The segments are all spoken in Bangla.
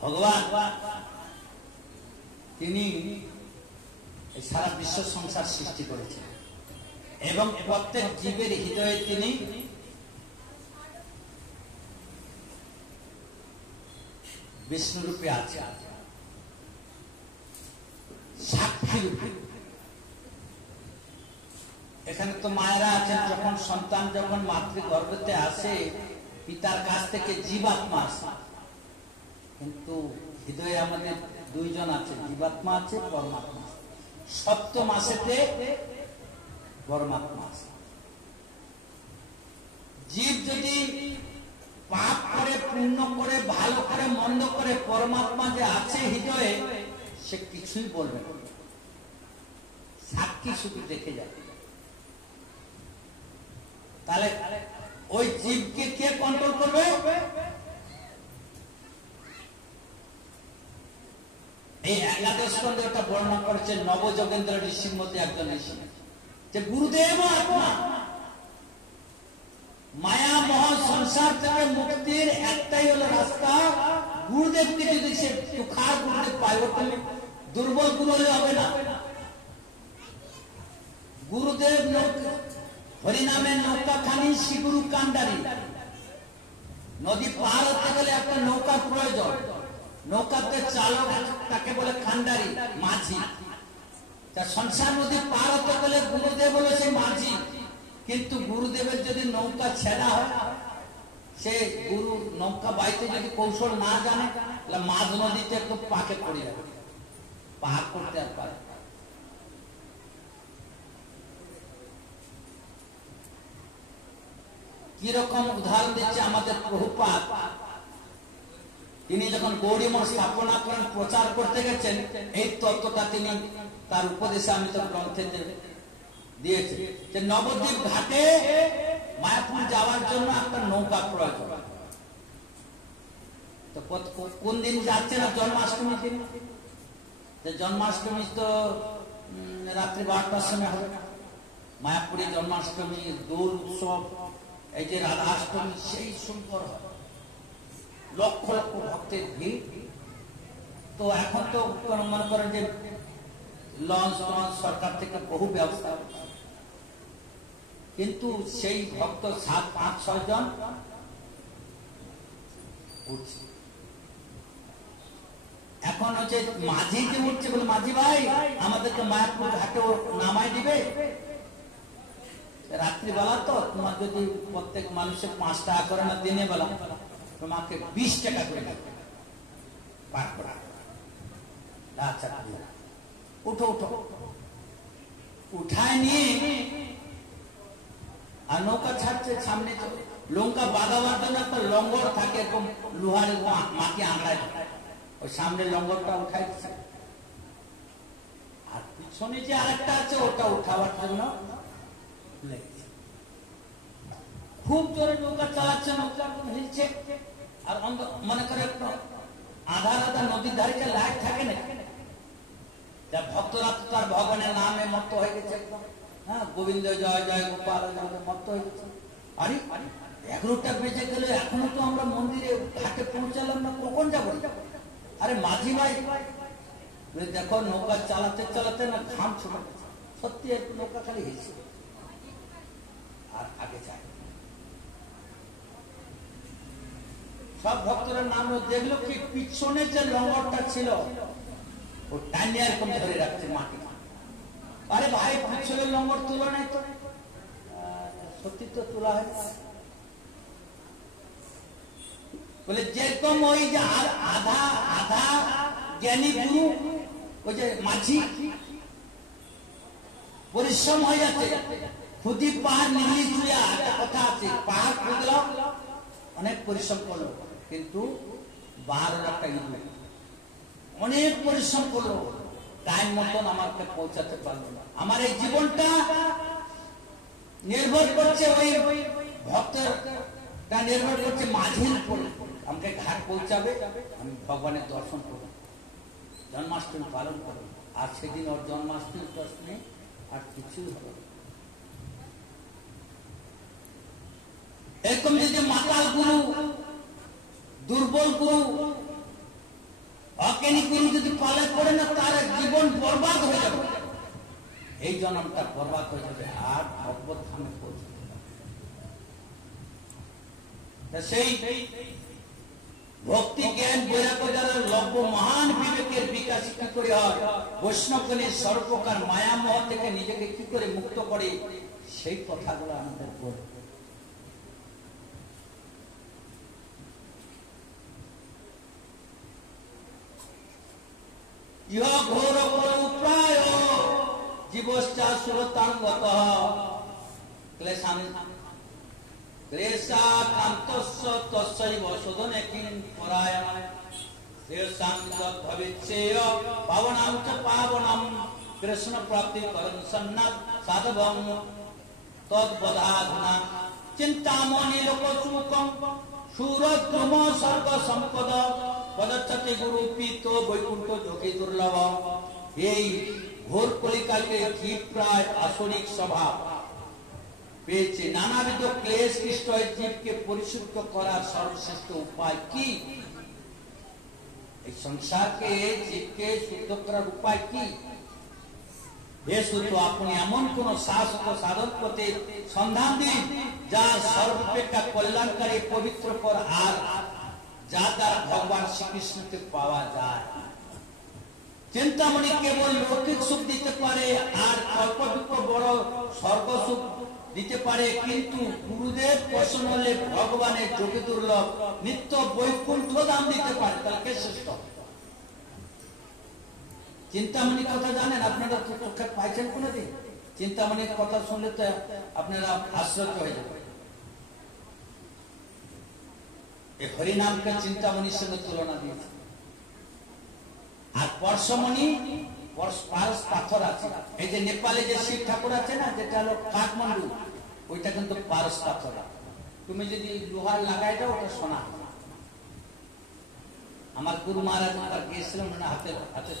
ভগবান তিনি সারা বিশ্ব সংসার সৃষ্টি করেছেন এবং প্রত্যেক জীবের হৃদয়ে তিনি বিষ্ণু রূপে আছে, সাক্ষী রূপে। এখানে তো মায়েরা আছেন, যখন সন্তান যখন মাতৃগর্ভে আসে পিতার কাছ থেকে জীবাত্মা আসে, কিন্তু হৃদয়ে আমাদের দুইজন আছে, জীবাত্মা আছে, পরমাত্মা আছে। সপ্তম মাসেতে পরমাত্মা আছে। জীব যদি পাপ করে, পুণ্য করে, ভালো করে, মন্দ করে, পরমাত্মা যে আছে হৃদয়ে সে কিছুই বলবে না, সাক্ষী শুধু দেখে যাবে। তাহলে ওই জীবকে কে কন্ট্রোল করবে? এই একাদশ স্কন্ধে একটা বর্ণনা করেছে নবযোগেন্দ্র ঋষির মধ্যে একজন ঋষি, যে গুরুদেব আত্মা, মায়া মোহ সংসার থেকে মুক্তির একটাই হলো রাস্তা। গুরুদেবকে যদি সে তুখার গুরুদেব পায়, ও দুর্বল গুরু হলে হবে না। গুরুদেব হরিনামের নৌকা খানি, শিগুরু কান্ডারি। নদী পার হতে গেলে একটা নৌকার প্রয়োজন, নৌকাতে চালক তাকে বলে কান্ডারি, মাঝি। তা সংসার নদী পার হতে গেলে গুরুদেব হলো সেই মাঝি। কিন্তু গুরুদেবের যদি নৌকা ছেড়া হয়, সে গুরু নৌকা বাইতে যদি কৌশল না জানে, তাহলে মাঝ নদীতে একটু পাকে পড়ে যাবে, পার করতে আর পারে। কিরকম উদাহরণ দিচ্ছে আমাদের প্রভুপাদ। তিনি যখন গৌড়ী মঠ স্থাপনা করেন, প্রচার করতে গেছেন, এই তত্ত্বটা তিনি তার উপদেশে আমি তো গ্রন্থে দিয়েছি, যে নবদ্বীপ ঘাটে মায়াপুর যাওয়ার জন্য একটা নৌকা প্রয়োজন। তো কোন দিন যাচ্ছে না? জন্মাষ্টমী দিন। জন্মাষ্টমী তো রাত্রি 12টার সময় হবে। মায়াপুরে জন্মাষ্টমী, দোল উৎসব, এই যে রাধাষ্টমী, সেই সুন্দর হয়, লক্ষ লক্ষ ভক্তের ভিড়। তো এখন তো মনে করেন যে লঞ্চ সরকার থেকে বহু ব্যবস্থা, কিন্তু সেই ভক্ত 7-5-6 জন উঠছে। এখন হচ্ছে মাঝি যে উঠছে, বলে মাঝি ভাই আমাদেরকে মায়াপুর ঘাটে নামাই দিবে। রাত্রিবেলা তো তোমার যদি প্রত্যেক মানুষের 5 টাকা করে না, দিনে বেলা তোমাকে 20 টাকা করে পার করা। আচ্ছা উঠো উঠো, উঠায় নিয়ে আর নৌকা ছাড়ছে সামনে। লঙ্কা বাঁধাবার জন্য একটা লঙ্গর থাকে, এরকম লোহার মাটি আঁকড়ায়, ওই সামনে লঙ্গরটা উঠাই দিচ্ছে। আর পিছনে যে আরেকটা আছে, ওটা উঠাবার জন্য খুব জোরে নৌকা চালাচ্ছে, নৌকা হিলছে। আর মনে করে আধা আধা নদীর ধারে লাইট থাকে না, ভক্তরা তার ভগবানের নামে মত্ত হয়ে গেছে। হ্যাঁ, গোবিন্দ জয় জয় গোপাল মত্ত হয়ে গেছে। আরে 11টা বেজে গেলে এখনো তো আমরা মন্দিরে ঘাটে পৌঁছালাম না, কখন যাবো? আরে মাঝি ভাই দেখো, নৌকা চালাতে চালাতে না ঘাম ছুটে গেছে, সত্যি নৌকা খালি হিলছে আর আগে যায়। সব ভক্তরা নাম দেখলো কি, পিছনে যে লঙ্গরটা ছিল ও টাইনে এরকম ধরে রাখছে মাটি। আরে ভাই, পিছনের লঙ্গর তোলা নাই তো? সত্যি তো তোলা হয়। বলে যেরকম ওই যে আধা আধা জ্ঞানী গুরু, ওই যে মাঝি পরিশ্রম হয়ে যাচ্ছে, খুদি পাহাড় নিগলি চুয়া, একটা কথা আছে, পাহাড় খুদলাম, অনেক পরিশ্রম করলো, কিন্তু 12টা ইঁদুর অনেক পরিশ্রম করলো, টাইম মতন আমাকে পৌঁছাতে পারলো না। আমার এই জীবনটা নির্ভর করছে ওই ভক্তটা, নির্ভর করছে মাঝির উপর। আমাকে ঘাট পৌঁছাবে, আমি ভগবানের দর্শন করব, জন্মাষ্টমী পালন করব। আর সেদিন ওর জন্মাষ্টমী দর্শনে আর কিছুই হবে না। এরকম যদি মাতাল গুরু, দুর্বল গুরু, পালে পড়ে না তার জীবন বরবাদ হয়ে যাবে, এই জন্মটা বরবাদ হয়ে যাবে, আর ভগবত ধামে পৌঁছতে পারবে। সেই ভক্তি জ্ঞান বৈরাগ্য যারা লভ্য মহান বিবেকের বিকাশ কি করে হয়, বৈষ্ণবগণের সর্বপ্রকার মায়ামোহ থেকে নিজেকে কি করে মুক্ত করে, সেই কথাগুলো আমাদের বলবে। ইহ ঘোর প্রায় জীবশ্চা সুরতাঙ্গতঃ ক্লেশামি ক্লেশাকান্তস্য তস্যৈব শোধনে কিং পরায়ণ তেষাং যৎ ভবিষ্যেয় পাবনাং চ পাবনম কৃষ্ণ প্রাপ্তি করণ সন্ন্যাত সাধবং তদ্বদাধুনা চিন্তামণি লোকসুখং সুরদ্রুম সর্গ সম্পদ পদচ্ছতে গুরু পিত বৈকুণ্ঠ যোগী দুর্লভ। এই ঘোর কলিকালে জীব প্রায় আসনিক স্বভাব পেয়েছে, নানাবিধ ক্লেশ সৃষ্ট জীবকে পরিশুদ্ধ করার সর্বশ্রেষ্ঠ উপায় কি? এই সংসারকে জীবকে শুদ্ধ করার উপায় কি? হে শুদ্ধ, আপনি এমন কোন শাশ্বত সাধন পথের সন্ধান দিন যা সর্বাপেক্ষা কল্যাণকারী পবিত্রকর, আর যা দ্বারা ভগবান শ্রীকৃষ্ণকে পাওয়া যায়। চিন্তামণি কেবল লৌকিক সুখ দিতে পারে আর কল্পবৃক্ষ বড় স্বর্গ সুখ দিতে পারে, কিন্তু গুরুদেব প্রসন্ন হলে ভগবানের যোগে দুর্লভ নিত্য বৈকুণ্ঠ দান দিতে পারে, তাহলে কে শ্রেষ্ঠ? চিন্তামণি কথা জানেন আপনারা? তো চোখে পাইছেন কোনদিন? চিন্তামণির কথা শুনলে তো আপনারা আশ্চর্য হয়ে যাবেন। এই হরিনামকে চিন্তামণির সঙ্গে তুলনা দিয়েছে। আর পরশমণি পারস পাথর আছে, এই যে নেপালে যে শিব ঠাকুর আছে না, যেটা হলো কাঠমান্ডু, ওইটা কিন্তু পারস পাথর। তুমি যদি লোহার লাগাই দাও ওটা সোনা। আমার গুরু মহারাজ গিয়েছিলাম, হাতে হাতে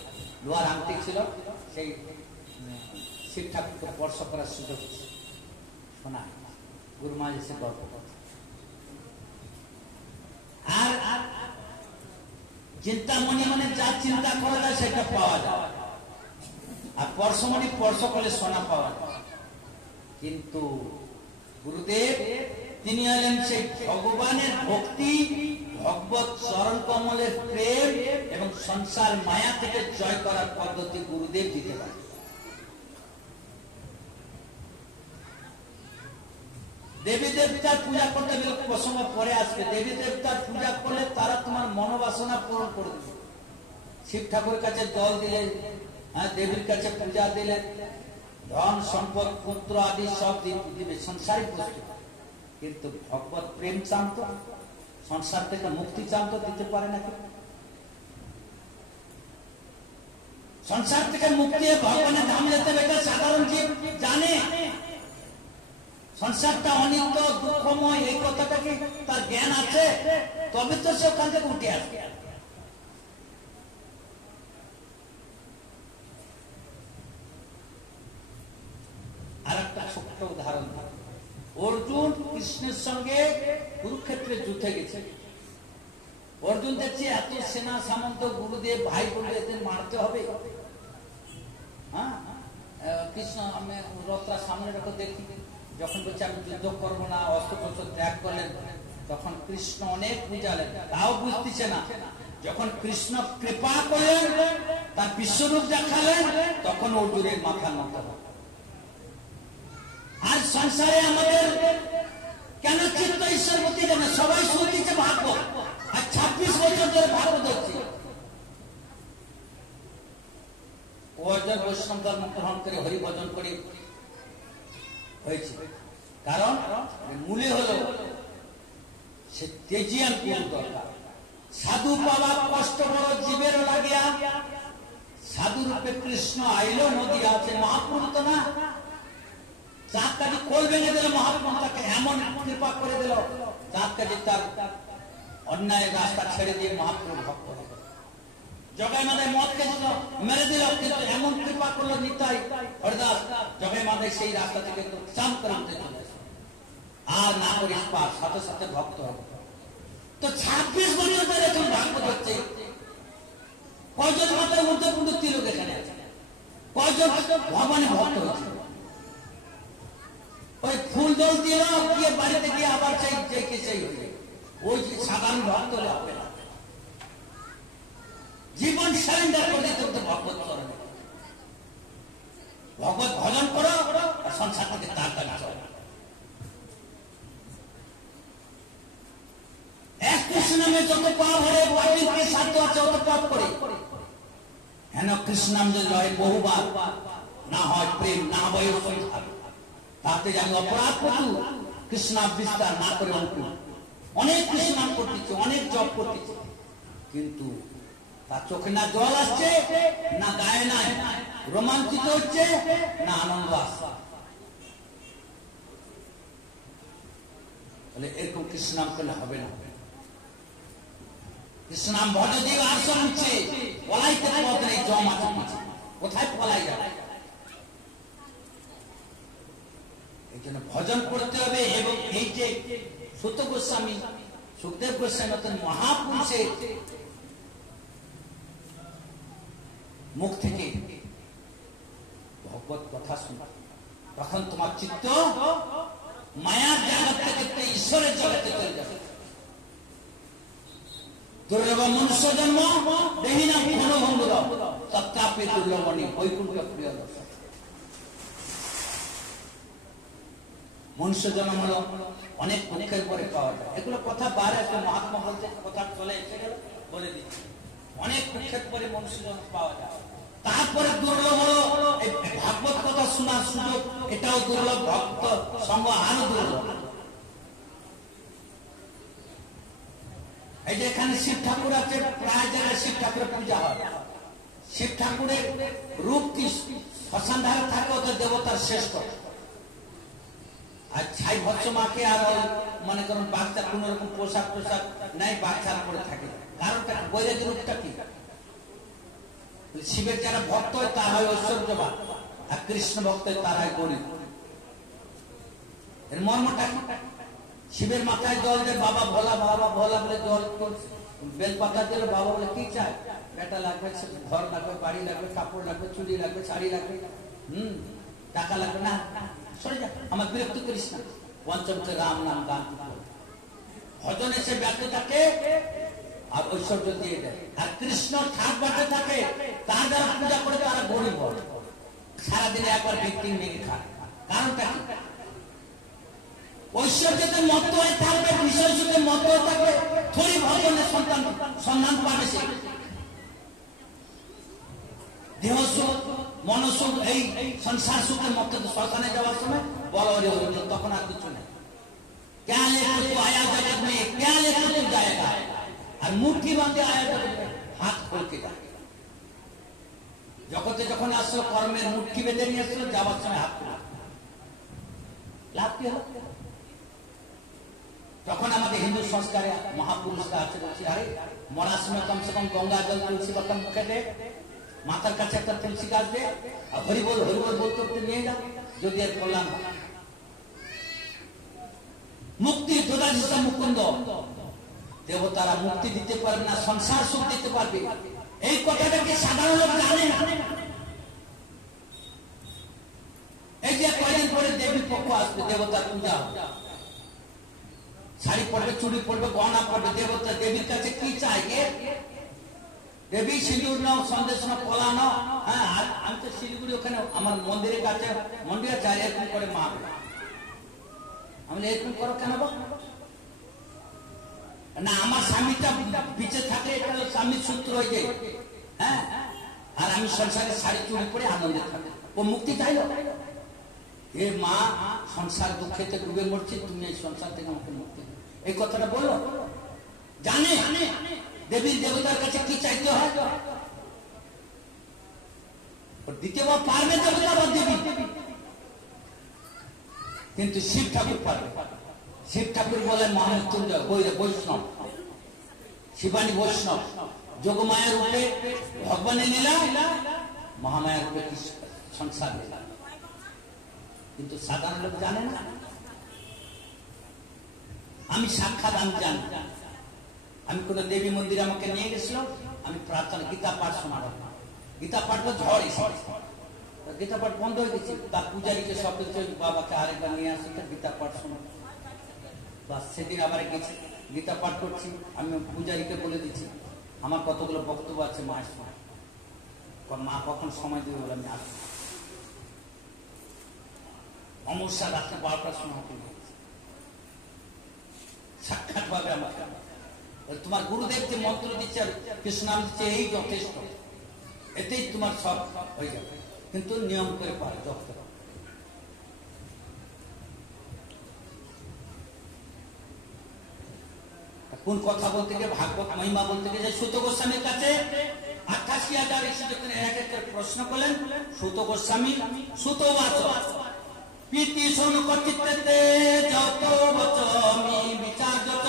লোহার আংটি ছিল, সেই শিব ঠাকুরকে স্পর্শ করার সুযোগ শোনা। গুরু মহারাজ এসে গল্প করছে। আর চিন্তামণি মানে যা চিন্তা করা যায় সেটা পাওয়া যায়, আর পরশমণি স্পর্শ করলে সোনা পাওয়া যায়। কিন্তু গুরুদেব তিনি হলেন সেই ভগবানের ভক্তি, ভগবত চরণ কমলের প্রেম এবং সংসার মায়া থেকে জয় করার পদ্ধতি গুরুদেব দিতে পারেন। দেবী দেবতার পূজা করতে গেলে প্রসঙ্গ পরে আসবে। দেবী দেবতার পূজা করলে তারা তোমার মনোবাসনা পূরণ করে দেবে। শিব ঠাকুরের কাছে জল দিলে, দেবীর কাছে পূজা দিলে, ধন সম্পদ পুত্র আদি সব দিবে, সংসারিক বস্তু। কিন্তু ভগবত প্রেম চান্ত, সংসার থেকে মুক্তি চান্ত দিতে পারে না। সংসার থেকে মুক্তি ভগবানের ধাম যেতে হবে, এটা সাধারণ জীব জানে। সংসারটা অনিত্য দুঃখময়, এই কথাটা কি তার জ্ঞান আছে? তবে তো সে ওখান থেকে উঠে আসবে। আর একটা ছোট্ট উদাহরণ, অর্জুন কৃষ্ণের সঙ্গে কুরুক্ষেত্রে যুদ্ধে গেছে। অর্জুন দেখছে এত সেনা সামন্ত, গুরুদেব ভাই বলে এদের মারতে হবে। হ্যাঁ, কৃষ্ণ আমি রথটা সামনে রেখে দেখি, যখন বলছে আমি যুদ্ধ করবো না, অস্ত্র ত্যাগ করলেন, তখন কৃষ্ণ অনেক বুঝালেন, তাও বুঝতেছে না। যখন কৃষ্ণ কৃপা করলেন, তার বিশ্বরূপ দেখালেন, তখন অর্জুনের মাথা নত। আর সংসারে আমাদের কেন চিত্ত ঈশ্বর প্রতি না? সবাই শুনতেছে ভাগ্য, আর 26 বছর ধরে ভাগ্য ধরছি। অর্জুন বৈষ্ণব ধর্ম গ্রহণ করে হরি ভজন করে হয়েছে, কারণ মূলে হলো সে তেজিয়ান কোন দরকার। সাধু পাওয়া কষ্ট বড় জীবের লাগিয়া, সাধু রূপে কৃষ্ণ আইল নদী আছে। মহাপ্রভু তো না, চাঁদ কাজে কোল ভেঙে দিল, মহাপ্রভু তাকে এমন কৃপা করে দিল, চাঁদ কাজে তার অন্যায় রাস্তা ছেড়ে দিয়ে মহাপ্রভু ভক্ত হয়ে গেল। জগাই মাথায় মদ খেয়েছিল, মেরে দিল, কিন্তু এমন কৃপা করলো নিতাই হরিদাস, জগাই মাথায় সেই রাস্তা থেকে চান করে উঠতে চলে আসে, আর না করিস পার, সাথে সাথে ভক্ত হবে। তো 26 বছর ধরে এখন ভাগ্য হচ্ছে, কয়জন মাথায় ভগবানের ভক্ত হয়েছে। ওই ফুল জল দিয়ে গিয়ে বাড়িতে গিয়ে আবার সেই হয়ে ওই যে সাধারণ ভক্ত হলে হবে না। জীবন সারেন্ডার করে দিতে ভগবত চরণে, ভগবত ভজন করো আর সংসার থেকে তাড়াতাড়ি চলো। এক কৃষ্ণ নামে যত পাপ হরে বাড়িতে সাধ্য আছে অত পাপ করে। হেন কৃষ্ণ নাম যদি হয় বহুবার না হয় প্রেম না হয় তাতে আমি অপরাধ করতু কৃষ্ণ বিস্তার না করে অনেক কৃষ্ণ নাম করতেছে, অনেক জপ করতেছে, কিন্তু তার চোখে না জল আসছে, না গায়ে নাই রোমাঞ্চিত হচ্ছে, না আনন্দ আসছে। তাহলে এরকম কৃষ্ণ নাম করলে হবে না। কৃষ্ণ নাম ভজদেব আসন উঠছে, পলাইতে পথ নেই, জম আছে পিছে, কোথায় পলাই যাবে? এই জন্য ভজন করতে হবে। এবং এই যে সুত গোস্বামী, সুখদেব গোস্বামী মতন মহাপুরুষের মুখ থেকে ভগবত কথা শুনবে, তখন তোমার চিত্ত মায়ার জগৎ থেকে ঈশ্বরের জগতে চলে যাবে। দুর্লভ মনুষ্য জন্ম দেহিনা ঘনভঙ্গুর তৎকাপে দুর্লভনী বৈকুণ্ঠ প্রিয় দর্শন। মনুষ্য জন্ম হলো অনেক দুঃখের পরে পাওয়া যায়। এগুলো কথা বারে একটা মহাত্মা বলতে কথা চলে এসে গেল, বলে দিচ্ছি। অনেক দুঃখের পরে মনুষ্য জন্ম পাওয়া যায়। তারপরে দুর্লভ হলো এই ভাগবত কথা শোনার সুযোগ, এটাও দুর্লভ। ভক্ত সঙ্গ আরো দুর্লভ। এই যে এখানে শিব ঠাকুর আছে, প্রায় জায়গায় শিব ঠাকুরের পূজা হয়। শিব ঠাকুরের রূপ কি শ্মশান ধারে থাকে, ওদের দেবতার শ্রেষ্ঠ। আর ছাই ভৎস মাকে আর মনে করুন বাচ্চা কোন রকম পোশাক টোশাক নাই, বাচ্চার পরে থাকে। কারণটা বৈরাগী রূপটা কি? শিবের যারা ভক্ত হয় তারা হয় ঐশ্বর্যবান, আর কৃষ্ণ ভক্ত হয় তারা হয় গরিব। এর মর্মটা শিবের মাথায় জল দেয়, বাবা ভোলা, বাবা ভোলা বলে জল বেলপাতা দিল। বাবা বলে কি চায়? বেটা লাগবে, ঘর লাগবে, বাড়ি লাগবে, কাপড় লাগবে, চুড়ি লাগবে, শাড়ি লাগবে, টাকা লাগবে না, সরে যা, আমার বিরক্ত করিস না। পঞ্চমকে রাম নাম গান ভজন এসে ব্যর্থ থাকে আর ঐশ্বর্য দিয়ে দেয়। আর কৃষ্ণ ঠাক বাটে থাকে, তার যারা পূজা করে তারা গরিব হয়, সারাদিনে একবার ব্যক্তি মেঘে খায়। কারণটা কি? ঐশ্বর্যতে মত হয়ে থাকবে, বিষয় সুখে মত হয়ে থাকবে, থরি ভজনের সন্ধান পাবে সে। দেহ সুখ, মনসুখ, এই সংসার সুখের মধ্যে শ্মশানে যাওয়ার সময় বল তখন আর কিছু নেই। क्या लेकर तू आया जगत में, क्या लेकर तू जाएगा? আর মুঠি বাঁধে আয়া জগৎ में, হাত खोलके যায়। জগতে যখন আসলো কর্মের মুঠি বেঁধে নিয়ে আসলো, যাওয়ার সময় হাত খোলা। লাভ কি হলো? যখন আমাদের হিন্দু সংস্কারে মহাপুরুষরা আছে, বলছি আরে মরার সময় কমসে কম গঙ্গা জল তুলসী পাতা মুখে দে, মাথার কাছে একটা তুলসী গাছ দে, আর হরিবল হরিবল বলতে বলতে নিয়ে যাও, যদি এর কল্যাণ হয়। মুক্তি দোদাজিতা মুকুন্দ, দেবতারা মুক্তি দিতে পারবে না, সংসার সুখ দিতে পারবে, এই কথাটাকে সাধারণ লোক জানে না। এই যে কয়েকদিন পরে দেবী পক্ষ আসবে, দেবতার পূজা হবে, শাড়ি পড়বে, চুড়ি পড়বে, গহনা পড়বে, দেবতা দেবীর কাছে কি চাই? দেবী সিঁদুর নাও, সন্দেশ নাও, কলা নাও। হ্যাঁ, আমি তো শিলিগুড়ি ওখানে আমার মন্দিরের কাছে মন্দির আছে, এরকম করে মা, আমি এরকম করো কেন না? আমার স্বামীটা পিছিয়ে থাকে, এটা হলো স্বামীর সূত্র হয়ে যায়। হ্যাঁ, আর আমি সংসারে শাড়ি চুরি করে আনন্দে থাকি, ও মুক্তি চাইল। হে মা, সংসার দুঃখেতে ডুবে মরছি, তুমি এই সংসার থেকে আমাকে মুক্তি, এই কথাটা বললো। জানে দেবীর দেবতার কাছে কি চাইতে হয়, দিতে পারবে দেবতা বা দেবী, কিন্তু শিব ঠাকুর পারবে। শিব ঠাকুর বলেন মহামৃত্যুঞ্জয়, বৈষ্ণব, শিবানী বৈষ্ণব, যোগমায়ের রূপে ভগবানের লীলা, মহামায়ার রূপে সংসার লীলা। কিন্তু সাধারণ লোক জানে না। আমি সাক্ষাৎ আমি জানি। আমি কোন দেবী মন্দিরে আমাকে নিয়ে গেছিল, আমি প্রার্থনা গীতা পাঠ শোনাবো, গীতা পাঠ ঝড় এসে গীতা পাঠ বন্ধ হয়ে গেছে। তার পূজারীকে সব বলছে বাবাকে আরেকবার নিয়ে আসছে, গীতা পাঠ শোনো। বাস সেদিন আবার গেছি, গীতা পাঠ করছি। আমি পূজারীকে বলে দিচ্ছি আমার কতগুলো বক্তব্য আছে মায়ের সময়, মা কখন সময় দেবে বলে আমি আসবো। অমূর্ষা রাত্রে 12টার সময় সাক্ষাৎ ভাবে আমাকে তোমার গুরুদেব যে মন্ত্র দিচ্ছে কৃষ্ণ নাম দিচ্ছে এই যথেষ্ট, এতেই তোমার সব হয়ে যাবে, কিন্তু নিয়ম করে পারে যত। কোন কথা বলতে গিয়ে ভাগবত মহিমা বলতে গিয়ে সুত গোস্বামীর কাছে 88,000 ঋষি যখন এক এক প্রশ্ন করলেন, সুত গোস্বামী সুতবাচ প্রীতি সনুকচিত্তে যত বচমি বিচার্যত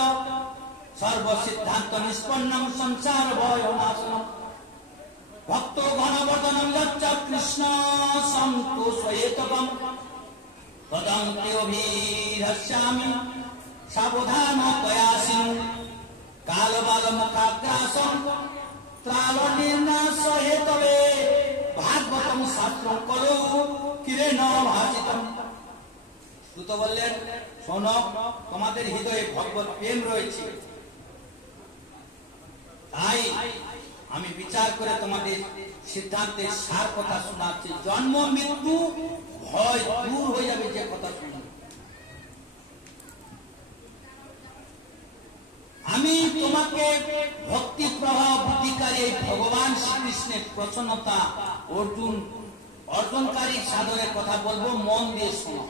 সর্বসিদ্ধান্ত নিষ্পন্নম সংসার ভয়নাশনম ভক্ত ঘনবর্ধনম যচ্চ কৃষ্ণ সন্তোষয়েতকম তদং তেভিরস্যামি সাবধান তয়াসিন কালবাল মুখাগ্রাসম ত্রালনির্নাশ হেতবে ভাগবতম শাস্ত্রম কলো কিরেন ভাষিতম। সুত বললেন, শোনো, তোমাদের হৃদয়ে ভগবত প্রেম রয়েছে, তাই আমি বিচার করে তোমাদের সিদ্ধান্তের সার কথা শোনাচ্ছি। জন্ম মৃত্যু ভয় দূর হয়ে যাবে যে কথা শুনি। আমি তোমাকে ভক্তি প্রভাব বুদ্ধিকারী ভগবান শ্রীকৃষ্ণের প্রসন্নতা অর্জনকারী সাধনের কথা বলবো, মন দিয়ে শোনো।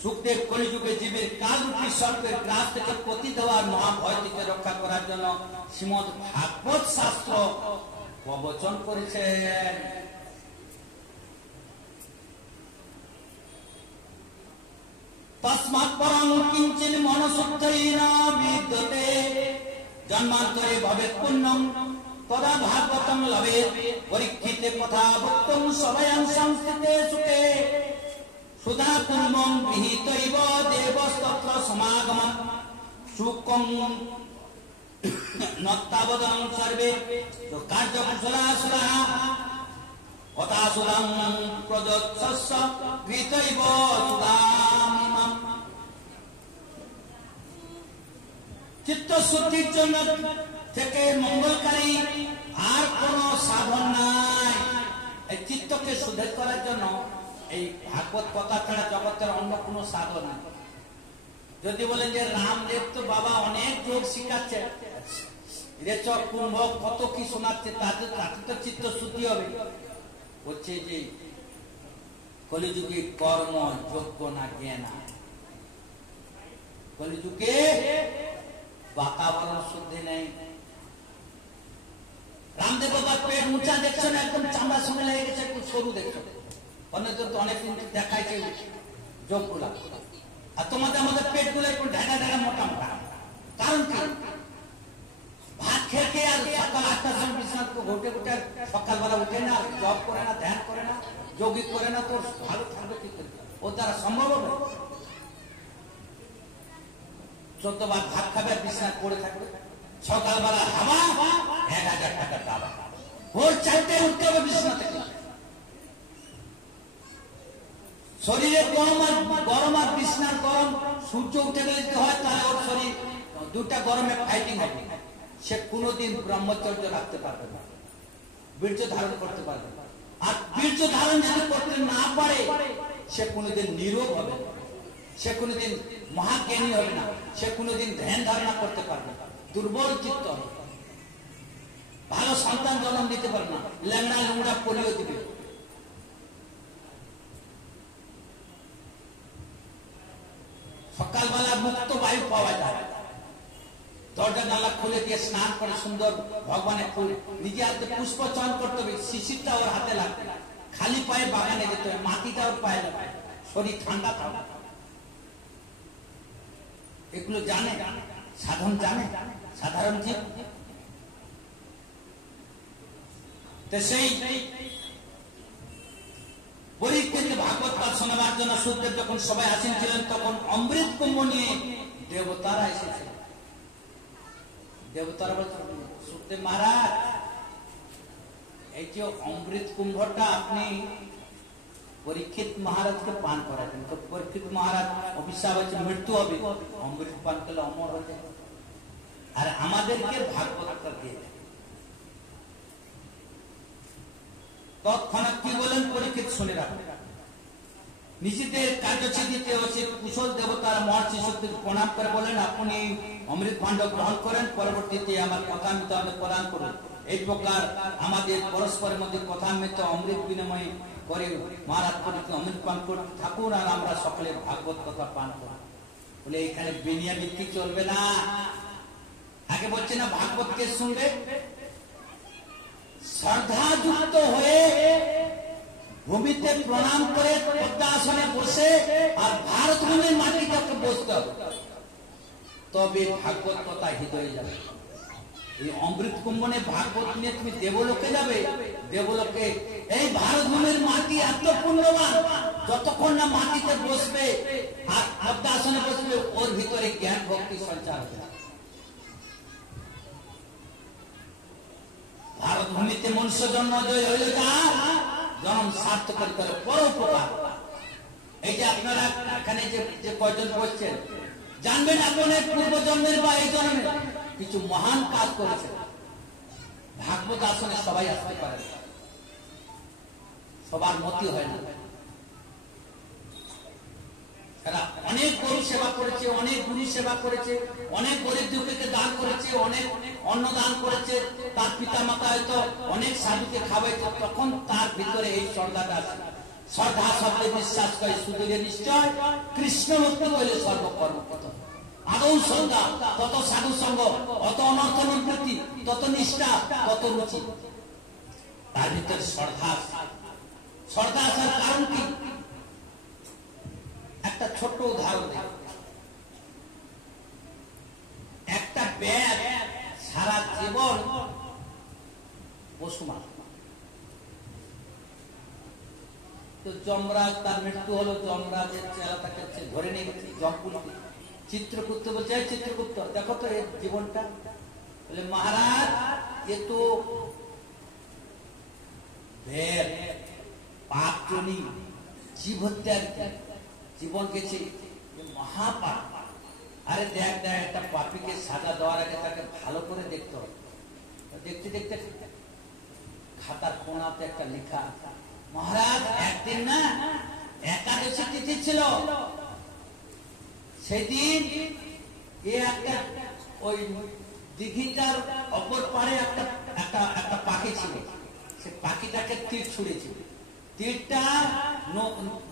সুখদেব কলিযুগে জীবের কালরূপী সর্পের গ্রাস থেকে পতিত হওয়ার মহাভয় থেকে রক্ষা করার জন্য শ্রীমদ ভাগবত শাস্ত্র প্রবচন করেছেন। তস্মাৎ পরং কিঞ্চিন মনশুদ্ধেনা বিদ্যতে জন্মান্তরে ভবেৎ পুণ্যম তদা ভাগবতং লভেৎ পরীক্ষিতে কথা ভক্তং সভয়ং সংস্থিতে সুখে সুধা কুর্মং গৃহীতৈব দেবস্তত্র সমাগমঃ সুকং নত্তাবদং সর্বে কার্যকুশলাসুরাঃ কথাসুরং প্রযচ্ছস্য গৃহীতৈব সুধামিমম। চিত্তশুদ্ধির জন্য থেকে মঙ্গলকারী আর কোন সাধন নাই। এই চিত্তকে শুদ্ধ করার জন্য এই ভাগবত কথা ছাড়া জগতের অন্য কোন সাধন নাই। যদি বলেন যে রামদেব তো বাবা অনেক যোগ শিখাচ্ছে, রেচক কুম্ভ কত কি শোনাচ্ছে, তাতে তো চিত্ত শুদ্ধি হবে। হচ্ছে যে কলিযুগে কর্ম যোগ্য না জ্ঞান, কলিযুগে বাতাবরণ শুদ্ধি নেই। রামদেব বাবার পেট উঁচা দেখছো না, একদম চামড়ার সঙ্গে লেগে গেছে, একটু সরু দেখছো। অনেকজন তো অনেক দেখাইছে যোগগুলা, আর তোমাদের আমাদের পেট গুলো একটু ঢেকা ঢেকা মোটা মোটা। কারণ কি? ভাত খেয়ে আর সকাল 8টার সময় বিছানা ঘুটে ঘুটে সকালবেলা উঠে না, জব করে না, ধ্যান করে না, যোগী করে না, তোর ভালো থাকবে কি করে? ওর দ্বারা সম্ভব হবে? 14 বার ভাত খাবে, বিছানা পড়ে থাকবে, সকালবেলা হাওয়া 1000 টাকা দাবা, ভোর 4টে উঠতে হবে বিছানা থেকে। শরীরে গরম আর বিছানার গরম, সূর্য উঠে গেলে যদি হয় তাহলে ওর শরীর দুটা গরমে ফাইটিং হবে। সে কোনোদিন ব্রহ্মচর্য রাখতে পারবে না, বীর্য ধারণ করতে পারবে না। আর বীর্য ধারণ যদি করতে না পারে সে কোনোদিন নিরোগ হবে না, সে কোনোদিন মহাজ্ঞানী হবে না, সে কোনোদিন ধ্যান ধারণা করতে পারবে না, দুর্বল চিত্ত হবে, ভালো সন্তান জন্ম দিতে পারবে না, ল্যাংড়া লুংড়া পোলিও দিবে। সকালবেলা মুক্ত বায়ু পাওয়া যায়, দরজা জানলা খুলে দিয়ে স্নান করে সুন্দর ভগবানের ফুল নিজে হাতে পুষ্প চয়ন করতে হবে, শিশিরটা ওর হাতে লাগবে, খালি পায়ে বাগানে যেতে হবে, মাটিটা ওর পায়ে লাগবে, শরীর ঠান্ডা থাকবে। এগুলো জানে সাধন, জানে সাধারণ জীব। তো সেই পরীক্ষিতে ভাগবত পাঠ শোনাবার জন্য সুখদেব যখন সবাই আসেন ছিলেন, তখন অমৃত কুম্ভ নিয়ে দেবতারা এসেছে। দেবতারা বলছেন, সুখদেব মহারাজ এই যে অমৃত কুম্ভটা আপনি পরীক্ষিত মহারাজকে পান করাবেন, তো পরীক্ষিত মহারাজ অভিশাপ আছে মৃত্যু হবে, অমৃত পান করলে অমর হয়ে যাবে। আর আমাদেরকে ভাগবতটা দিয়ে দেয়। তৎক্ষণাৎ কি বলেন পরীক্ষিত শুনে রাখবেন, নিজেদের কার্যসিদ্ধিতে উচিত কুশল দেবতার মহর্ষি শক্তিকে প্রণাম করে বলেন, আপনি অমৃত ভাণ্ড গ্রহণ করেন, পরবর্তীতে আমার কথা মতো আমাদের প্রদান করুন। এই প্রকার আমাদের পরস্পরের মধ্যে কথা মতো অমৃত বিনিময় করে মহারাজ পরীক্ষিত অমৃত পান করতে থাকুন, আর আমরা সকলে ভাগবত কথা পান করব। বলে এখানে বেনিয়া ভিত্তিক চলবে না। আগে বলছে না ভাগবত কে শুনবে? শ্রদ্ধাযুক্ত হয়ে ভূমিতে প্রণাম করে পদ্মাসনে বসে আর ভারত ভূমির মাটিতে বসতে হবে, তবে ভাগবত কথা হৃদয়ে যাবে। এই অমৃত কুম্ভনে ভাগবত নিয়ে তুমি দেবলোকে যাবে, দেবলোকে এই ভারত ভূমির মাটি এত পুণ্যবান, যতক্ষণ না মাটিতে বসবে আর পদ্মাসনে বসবে ওর ভিতরে জ্ঞান ভক্তি সঞ্চার হবে। ভারত ভূমিতে মনুষ্য জন্ম জয় হইল যার, জন্ম সার্থক করে পরোপকার। এই যে আপনারা এখানে যে কয়জন বসছেন, জানবেন আপনার পূর্ব জন্মের বা এই জন্মের কিছু মহান কাজ করেছে। ভাগবত আসনে সবাই আসতে পারে, সবার মতি হয় না। এরা অনেক গরু সেবা করেছে, অনেক গুরু সেবা করেছে, অনেক গরিব দুঃখীকে দান করেছে, অনেক অন্ন দান করেছে, তার পিতা মাতা হয়তো অনেক সাধুকে খাওয়াইছে, তখন তার ভিতরে এই শ্রদ্ধাটা আছে। শ্রদ্ধা শব্দে বিশ্বাস করে সুদূরে নিশ্চয়, কৃষ্ণ ভক্তি করলে সর্বকর্ম প্রথম। আদৌ শ্রদ্ধা, তত সাধু সঙ্গ, অত অনর্থ প্রীতি, তত নিষ্ঠা, তত রুচি। তার ভিতরে শ্রদ্ধা, শ্রদ্ধা আসার কারণ কি? একটা ছোট্ট উদাহরণ দেখ। একটা ব্যাগ সারা জীবন পশু মার, তো যমরাজ তার মৃত্যু হলো, যমরাজের চেলা তাকে ধরে নিয়ে গেছে জমপুরীতে। চিত্রগুপ্ত বলছে, চিত্রগুপ্ত দেখো তো এর জীবনটা। বলে মহারাজ এ তো পাপ জনি, জীব হত্যার জীবন গেছে, মহাপাপ। আরে দেখ দেখ, একটা পাপীকে সাজা দেওয়ার আগে তাকে ভালো করে দেখতে হবে। দেখতে দেখতে খাতার কোনাতে একটা লেখা, মহারাজ একদিন না একাদশী তিথি ছিল, সেদিন এ একটা ওই দিঘিটার অপর পারে একটা একটা পাখি ছিল, সে পাখিটাকে তীর ছুঁড়েছিল। তীরটা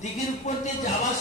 দিঘির উপর দিয়ে যাওয়ার